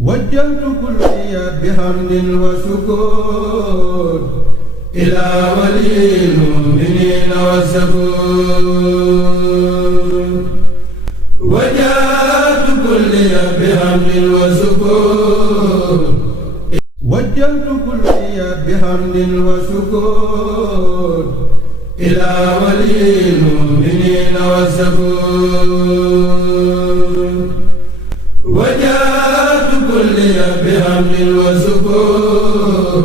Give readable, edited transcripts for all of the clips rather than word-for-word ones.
وجهت كلي بحمد وشكر إلى ولي المؤمنين والشكور وجهت كلي بحمد وشكر وجهت كلي بحمد وشكر إلى ولي المؤمنين والشكور وجهت كلي بحمد وشكر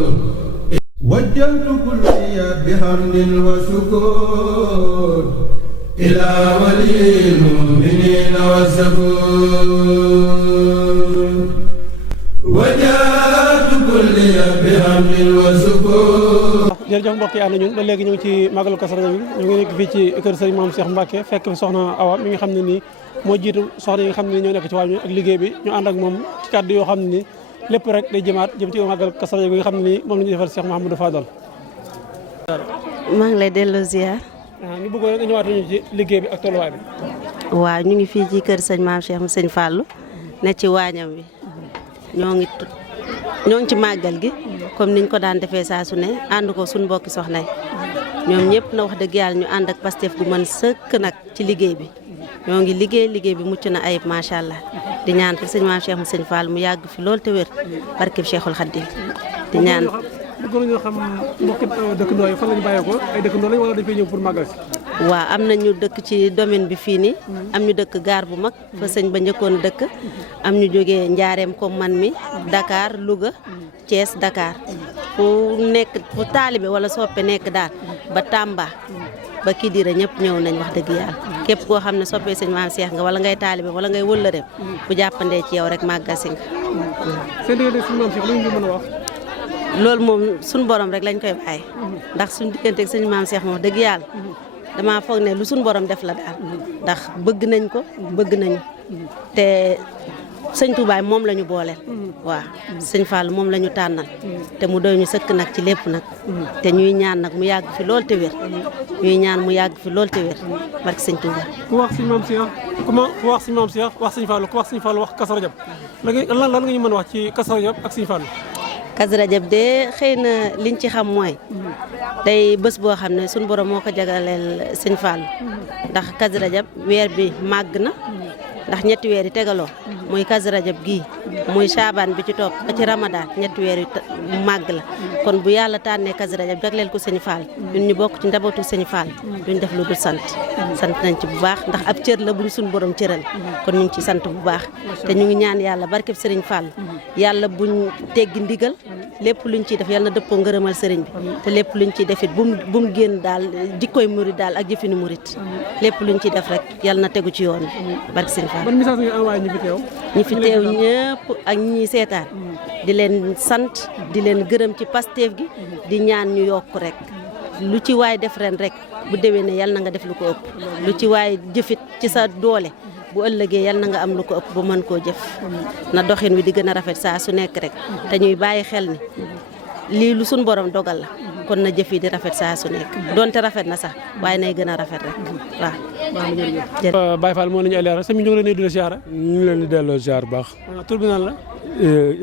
وجهت كلي بحمد وشكر إلى ولي المؤمنين والشكور وجهت كلي بحمد وشكر. jërëjëf mbokk yi ànd ñun ba léegi ñu ngi ci màggalu Kazu Rajab bi ñu ngi nekk fii ci kër Serigne Mame Cheikh Mbacke fekk fi soxna Awa mi nga xam ne nii moo jiitu soxna yi nga xam ne ñoo nekk ci wàllu ak liggéey bi ñu ànd ak moom ci kàddu yoo xam ne nii lépp rek day jëm ci màggal Kazu Rajab bi nga xam ne nii moom la ñuy defal Cheikh Mouhamadou Fadal. maa ngi lay delloo ziar. ñu bëggoon rek nga ñëwaat ñu ci liggéey bi ak tolluwaay bi. waaw ñu ngi fii ci kër sëñ Mame Cheikh mu sëñ Fallou ne ci waañam bi ñoo ngi ci màggal gi comme niñ ko daan defee saa su ne ànd ko suñu mbokki soxna yi ñoom ñëpp na wax dëgg yàlla ñu ànd ak Pastef gu mën sëkk nag ci liggéey bi ñoo ngi liggéey bi mucc na ayib macha allah di ñaan rek sëñ Mame Cheikh mu sëñ Fallou mu yàgg fi lool te wér barkeb Cheikhul Khadim di ñaan. bëggoon nañoo xam mbokki dëkkandoo yi fan la ñu bàyyeekoo ay dëkkandoo lañ wala dañ fay ñëw pour màggal si. waaw am na ñu dëkk ci domaine bi fii nii am ñu dëkk gaar bu mag fa sëñ ba njëkkoon dëkk am ñu jógee Njaareem comme man mi Dakar Louga Thiès Dakar fu taalibe wala soppe nekk daal ba Tamba ba Kidira ñëpp ñëw nañ wax dëgg yàlla képp koo xam ne soppee sëñ Mame Cheikh nga wala ngay taalibe wala ngay wëllëreem bu jàppandee ci yow rek màggal si nga. seen diggante sëñ Mame Cheikh lu ñu mën a wax. loolu moom suñu borom rek lañ koy bàyyi ndax suñu diggante ak sëñ Mame Cheikh moom dëgg yàlla damaa foog ne lu suñu borom def la daal ndax bëgg nañ ko bëgg nañu te sëñ Touba moom la ñu booleel waaw sëñ Fall moom la ñu tànnal te mu doy ñu sëkk nag ci lépp nag te ñuy ñaan nag mu yàgg fi lool te wér ñuy ñaan mu yàgg fi lool te wér barke sëñ Touba. ku wax sëñ Mame Cheikh ku wax sëñ Mame Cheikh wax sëñ Fall ku wax sëñ Fall wax Kazu Rajab lan nga ñu mën a wax ci Kazu Rajab ak sëñ Fall. Kazu Rajab de xëy na liñ ci xam mooy day bés boo xam ne suñu borom moo ko jagaleel sëñ Fall ndax Kazu Rajab weer bi màgg na ndax ñetti weer yi tegaloo muy Kazu Rajab gii muy Saabaan bi ci topp ba ci Ramadan ñetti weer yi màgg la kon bu yàlla tànnee Kazu Rajab jagleel ko sëñ Fall ñun ñu bokk ci njabootu sëñ Fall duñ def lu dul sant nañ ci bu baax ndax ab cër la buñ suñu borom cëral kon ñu ngi ci sant bu baax te ñu ngi ñaan yàlla barkeb sëriñ Fall yàlla buñ teggi ndigal lépp luñ ciy def yàlla na dëppoo ngërëmal sëriñ bi te lépp luñ ciy def it bu mu génn daal jikkoy murit daal ak jëfinu murit lépp luñ ciy def rek yàlla na tegu ci yoon barke sëriñ Fall. ban message nga envoyé ñi fi teew ñëpp ak ñi seetaan di leen sant di leen gërëm ci Pastef gi di ñaan ñu yokk rek lu ci waay def ren rek bu déwénee yàlla na nga def lu ko ëpp lu ci waay jëfit ci sa doole bu ëllëgee yal na nga am lu ko ëpp ba mën koo jëf na doxin wi di gën a rafet saa su nekk rek te ñuy bàyyi xel ni lii lu suñ borom dogal la kon na jëf yi di rafet saa su nekk donte rafet na sax waaye nay gën a rafet rek waaw. Baye Fall moo nañu ay leeral sëñ bi ñu ngi leen di nuyu ziar. ñu ngi leen di delloo ziar baax. tur bi nan la.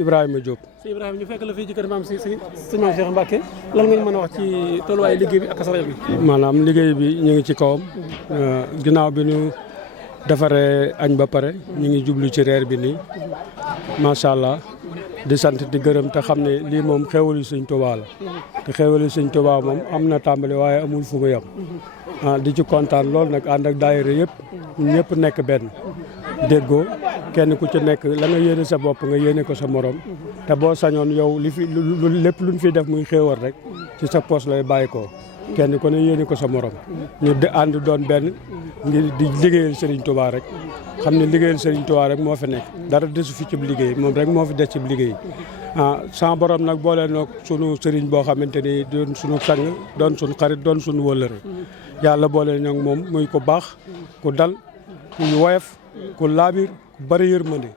Ibrahima Diop. sëñ Ibrahima ñu fekk la fii ci kër Mame sëñ Mame Cheikh Mbacke lan nga ñu mën a wax ci tolluwaayu liggéey bi ak Kazu Rajab bi. maanaam liggéey bi ñu ngi ci kawam ginnaaw bi ñu defaree añ ba pare ñu ngi jublu ci reer bi nii macha allah di sant di gërëm te xam ne lii moom xéwalu Sëñ Tuubaa la te xéwalu Sëñ Tuubaa moom am na tàmbali waaye amul fu mu yem di ci kontaan lool nag ànd ak daayira yëpp ñëpp nekk benn déggoo kenn ku ci nekk la nga yéene sa bopp nga yéene ko sa morom te boo sañoon yow li fi lépp luñ fi def muy xéewal rek ci sa poos lay bàyyi ko kenn ku ne yéene ko sa morom ñu ànd doon benn ngir di liggéeyal Serigne Touba rek xam ne liggéeyal Serigne Touba rek moo fi nekk dara desu fi cib liggéey moom rek moo fi des cib liggéey sans borom nag boole noog sunu Serigne boo xamante ni doon sunu sang doon sunu xarit doon sunu wëllëre yàlla boole ñoog moom muy ku baax ku dal ku woyof ku laabir ku bari yërmande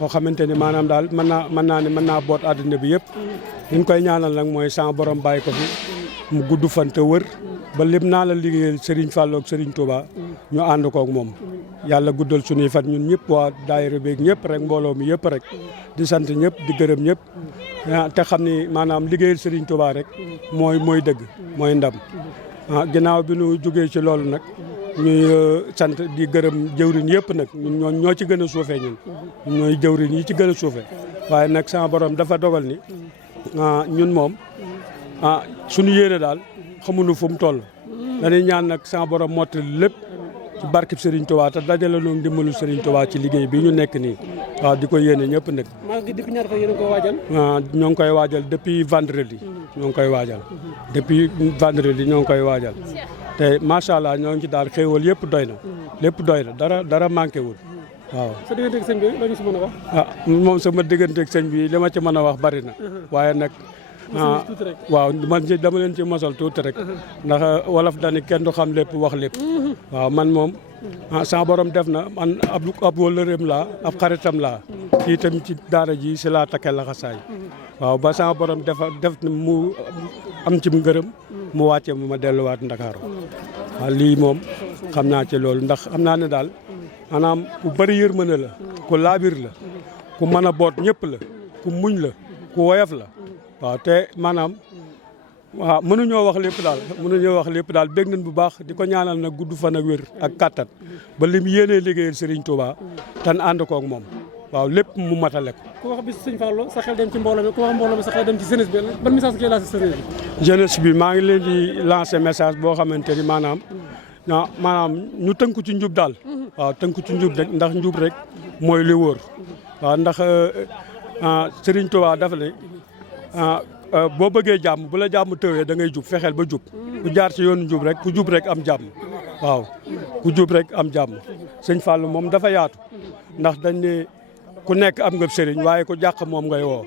boo xamante ni maanaam daal mën naa ne mën naa boot àddina bi yëpp liñ koy ñaanal nag mooy sans borom bàyyi ko fi mu gudd fan te wër ba lim naa la liggéeyal Serigne Fallou ak Serigne Touba ñu ànd koog moom yàlla guddal suñuy fan ñun ñëpp waa daayira beeg ñëpp rek mbooloo mi yëpp rek di sant ñëpp di gërëm ñëpp te xam ni maanaam liggéeyal Serigne Touba rek mooy dëgg mooy ndam ginnaaw bi nu jógee ci loolu nag ñuy sant di gërëm jëwriñ yëpp nag ñun ñoo ci gën a suufee ñun ñooy jëwriñ yi ci gën a suufee waaye nag sama borom dafa dogal ni ñun moom suñu yéene daal xamuñu fu mu toll dañuy ñaan nag sama borom mottali lépp ci barkeb Serigne Touba te dajale noonu dimbalu Serigne Touba ci liggéey bi ñu nekk nii waaw di ko yéene ñëpp nag. maa ngi depuis ñaata fan yéen a ngi koy waajal. ñoo ngi koy waajal depuis vendredi. ñoo ngi koy waajal depuis vendredi ñoo ngi koy waajal te macha allah ñoo ngi ci daal xéewal yëpp doy na lépp doy na dara manqué wul waaw. sa digganteeg sëñ bi loo ñu si mën a wax. moom sama digganteeg sëñ bi li ma ci mën a wax bari na waaye nag. waaw man dama leen ci mosal tuuti rek ndax wolof dani kenn du xam lépp wax lépp waaw man moom sama borom def na man ab wëllëreem laa ab xaritam laa kii itam ci daara ji si laa takke laxasaay waaw ba sama borom def na mu am ci ngërëm mu wàcce mu ma delluwaat Ndakaaru waaw lii moom xam naa ci loolu ndax xam naa ne daal maanaam ku bëri yërmande la ku laabir la ku mën a boot ñëpp la ku muñ la ku woyof la waaw te maanaam waaw mënuñoo wax lépp daal bég nañ bu baax di ko ñaanal nag gudd fan ak wér ak kattan ba lim yéenee liggéeyal Serigne Touba tan ànd koog moom waaw lépp mu matale ko. ku wax bis Sëñ Fallou sa xel dem ci mbooloo mi ku wax mbooloo mi sa xel dem ci jeunesse bi ban message ngay lancé jeunesse bi. jeunesse bi maa ngi leen di lancer message boo xamante ni maanaam ñu tënku ci njub daal. waaw tënku ci njub rek ndax njub rek mooy li wóor waaw ndax Serigne Touba dafa ne. boo bëggee jàmm bu la jàmm tëwee da ngay jub fexeel ba jub ku jaar ci yoonu jub rek ku jub rek am jàmm waaw ku jub rek am jàmm sëñ Fallou moom dafa yaatu ndax dañ ne ku nekk am nga sëriñ waaye ku jàq moom ngay woo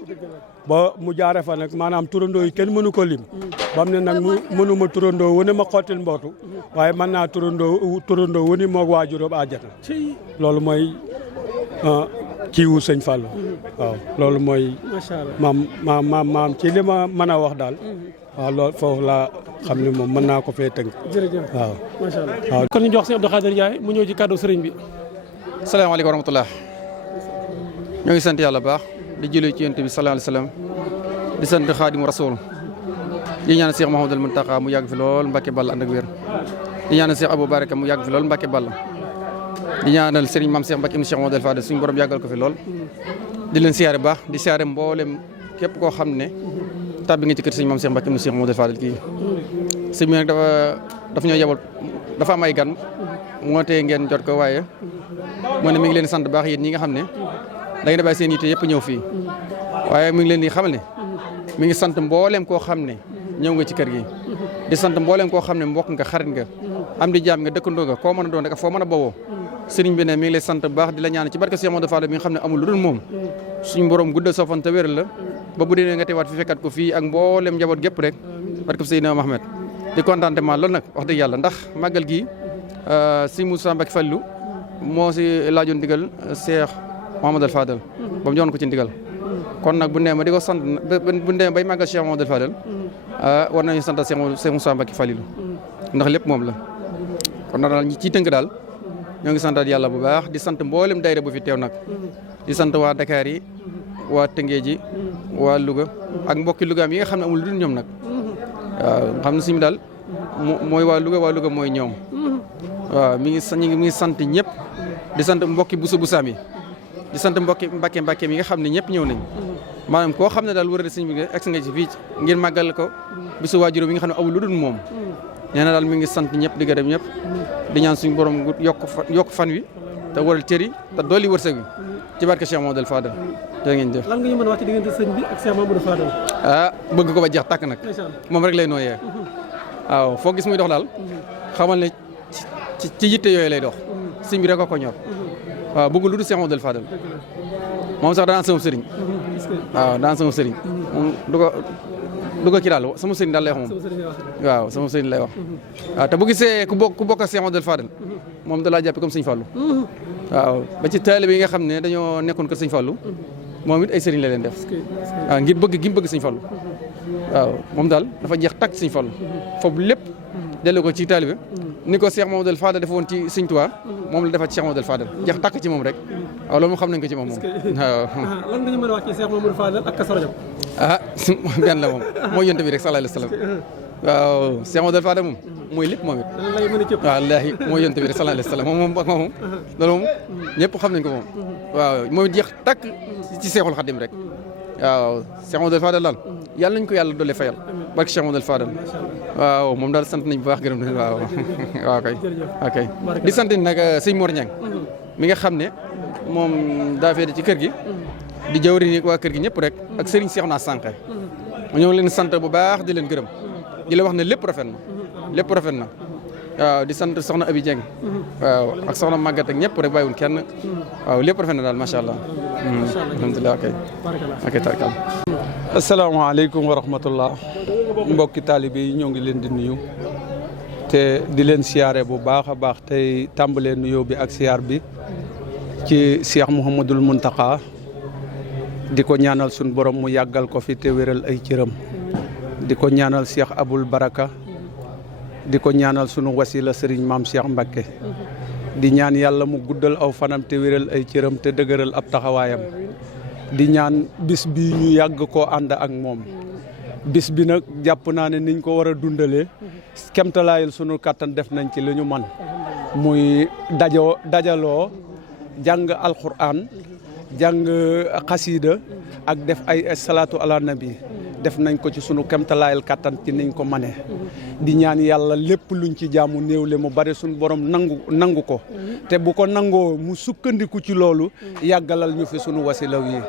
ba mu jaare fa nag maanaam turandoo yi kenn mënu ko lim bam ne nag mënuma turandoo wu ne ma xottil mbootu waaye mën naa turandoo wu ni moog waajuróom àjjana loolu mooy kiiwu sëñ Fallou waaw loolu mooy maam ci li ma mën a wax daal waaw loolu foofu laa xam ne moom mën naa ko fee tënk jërëjëf waaw macha allah waaw kon ñu jox sëñ Abdou Khadir Ndiaye mu ñëw ci kàddu sëriñ bi salaamaaleykum wa rahmatulah ñoo ngi sant yàlla baax di jëlee ci yonent bi sallallahu alayhi wa sallam di sant Xaadimu Rasuul di ñaan Cheikh Mouhamadul Mountakha mu yàgg fi lool Mbacke Balla ànd ak wér di ñaanal Cheikh Abou Baraka mu yàgg fi lool Mbacke Balla di ñaanal Serigne Mame Cheikh Mbacke ibn Cheikh Mouhamadul Fadel suñu borom yàggal ko fi lool di leen siyaare baax di siyaare mboolem képp koo xam ne tàbbi nga ci kër Serigne Mame Cheikh Mbacke ibn Cheikh Mouhamadul Fadel kii sëñ bi nag dafa ñoo yebal dafa am ay gan moo tee ngeen jot ko waaye moo ne mi ngi leen sant baax yéen ñi nga xam ne da ngeen di bàyyi seen yitte yëpp ñëw fii waaye mi ngi leen di xamal ne mi ngi sant mboolem koo xam ne ñëw nga ci kër gi di sant mboolem koo xam ne mbokk nga xarit nga am di jaam nga dëkkandoo nga koo mën a doon rek foo mën a bawoo sëriñ bi ne mi ngi lay sant baax di la ñaan ci barke Cheikh Mouhamadou Fadel mi nga xam ne amul lu dul moom suñu borom guddal sa fan te wéral la ba bu dee nga teewaat fi fekkat ko fii ak mboolem njaboot gépp rek barke Seydina Mohamed di contentement loolu nag wax dëgg yàlla ndax màggal gi si Moussa Mbacke Fallou moo si laajoon ndigal Cheikh Mouhamadou Fadel ba mu joxoon ko ci ndigal kon nag bu nee ma di ko sant bu nee bay màggal Cheikh Mouhamadou Fadel war nañu sant Cheikh Moussa Mbacke Fallou ndax lépp moom la kon nag daal ñi ciy tënk daal ñoo ngi santaat yàlla bu baax di sant mboolem dayra bu fi teew nag di sant waa Dakar yi waa Tëngéej ji waa Louga ak mbokki Louga am yi nga xam ne amul lu dul ñoom nag waaw xam ne suñu daal mooy waa Louga mooy ñoom waaw mi ngi sant ñëpp di sant mbokki busaam yi di sant mbokki Mbàkke mi nga xam ne ñëpp ñëw nañ maanaam koo xam ne daal wër sëñ bi egsi nga ci fii ngir màggal ko bisu waajur bi nga xam ne amul lu dul moom nee na daal mi ngi sant ñëpp di gërëm ñëpp di ñaan suñu borom yokk fan wi te waral cër yi te dolli wërsëg wi ci barke Cheikh Mouhamadou Fadel jërë ngeen jëf. lan nga ñu mën a wax ci diggante sëñ bi ak Cheikh Mouhamadou Fadel. bëgg ko ba jeex tàkk nag moom rek lay nooyee waaw foo gis muy dox daal xamal ne ci yitte yooyu lay dox sëñ bi rek ko ñor waaw bëggul lu dul Cheikh Mouhamadou Fadel moom sax daan sama sëriñ waaw daan sama sëriñ moom du ko ci daal sama sëriñ daal lay wax moom waaw sama sëriñ lay wax waaw te bu gisee ku bokk ak Cheikh Mouhamadou Fadel moom da laa jàppe comme sëñ Fallou waaw ba ci taalibe yi nga xam ne dañoo nekkoon kër sëñ Fallou moom it ay sëriñ la leen def waaw ngir bëgg gi mu bëgg sëñ Fallou waaw moom daal dafa jeex tàkk Sëñ Fallu foofu lépp dellu ko ci taalibe ni ko Cheikh Mamadou Fadal defe woon ci Sëñ Tuubaa moom la defaat ci Cheikh Mamadou Fadal jeex tàkk ci moom rek waaw loolu moom xam nañ ko ci moom waaw. lan nga ñu mën a wax ci Cheikh Mamadou Fadal ak Kazu Rajab. benn la moom mooy yonent bi rek sallallahu alayhi wa sallam waaw Cheikh Mamadou Fadal moom mooy lépp moom it. lan lay mën a cëpp. wallaahi mooy yonent bi rek sallallahu alayhi wa sallam moom ak moom loolu moom ñëpp xam nañ ko moom waaw mooy jeex tàkk ci Seexul Xadim rek waaw Cheikh Mamadou Fadal daal yàlla nañ ko yàlla doole fayal barke Cheikh Mamadou Fadal waaw moom daal sant nañ bu baax gërëm nañ waaw waaw kay ok di sant nag sëñ Mor Niang mi nga xam ne moom daa fee ci kër gi di jawri waa kër gi ñëpp rek ak Serigne Cheikhouna Sànqe ñoo ngi leen sant bu baax di leen gërëm di la wax ne lépp rafet na lépp rafet na waaw di sant soxna Abi Dieng waaw ak soxna Maguette ak ñëpp rek bàyyiwul kenn waaw lépp rafet na daal macha allah alhamdulilah ok tarkal asalaamaaleykum wa rahmatullah mbokki taalibe yi ñoo ngi leen di nuyu te di leen siyaare bu baax a baax tey tàmbalee nuyoo bi ak siyaar bi ci Cheikh Mouhamadul Mountakha di ko ñaanal suñu borom mu yàggal ko fi te wéral ay cëram di ko ñaanal Cheikh Aboul Baraka di ko ñaanal sunu wasila Serigne Maam Cheikh Mbacké di ñaan yàlla mu guddal aw fanam te wéral ay cëram te dëgëral ab taxawaayam di ñaan bis bi ñu yàgg koo ànd ak moom bis bi nag jàpp naa ne niñ ko war a dundalee kemtalaayal sunu kàttan def nañ ci li ñu man muy dajaloo jàng alquran jàng xasiida ak def ay salaatu ala nabi def nañ ko ci sunu kemtalaayal kàttan ci niñ ko manee di ñaan yàlla lépp luñ ci jaamu néewle mu bari suñu borom nangu ko te bu ko nangoo mu sukkandiku ci loolu yàggalal ñu fi sunu wasilaw yi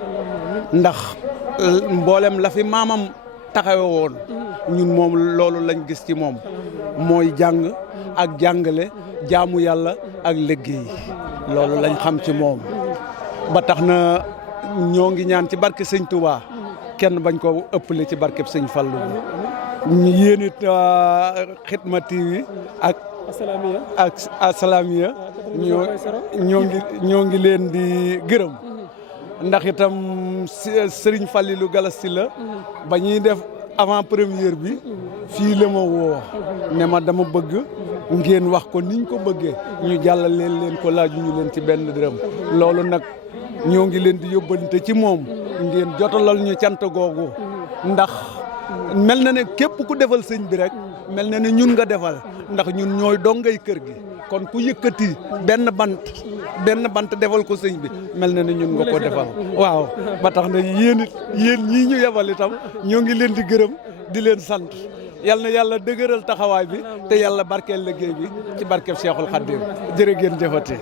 ndax mboolem la fi maamam taxawe woon ñun moom loolu lañ gis ci moom mooy jàng ak jàngale jaamu yàlla ak liggéey loolu lañ xam ci moom ba tax na ñoo ngi ñaan ci barke sëñ Touba kenn bañ ko ëppale ci barkeb sëñ Fallu ñu yéen it Xidma TV ak Assalaamy ñoo ngi leen di gërëm ndax itam Serigne Fallilou Galassi la ba ñuy def avant première bi fii la ma woo ne ma dama bëgg ngeen wax ko niñ ko bëggee ñu jàllal leen ko laaju ñu leen ci benn dërëm loolu nag ñoo ngi leen di yóbbante ci moom ngeen jotalal ñu cant googu ndax mel na ne képp ku defal sëñ bi rek mel na ne ñun nga defal ndax ñun ñooy dongay kër gi kon ku yëkkati benn bant defal ko sëñ bi mel na ne ñun nga ko defal waaw ba tax na yéen ñii ñu yebal itam ñoo ngi leen di gërëm di leen sant yal na yàlla dëgëral taxawaay bi te yàlla barkeel liggéey bi ci barkeel Cheikhul Khadim jërë ngeen jëfati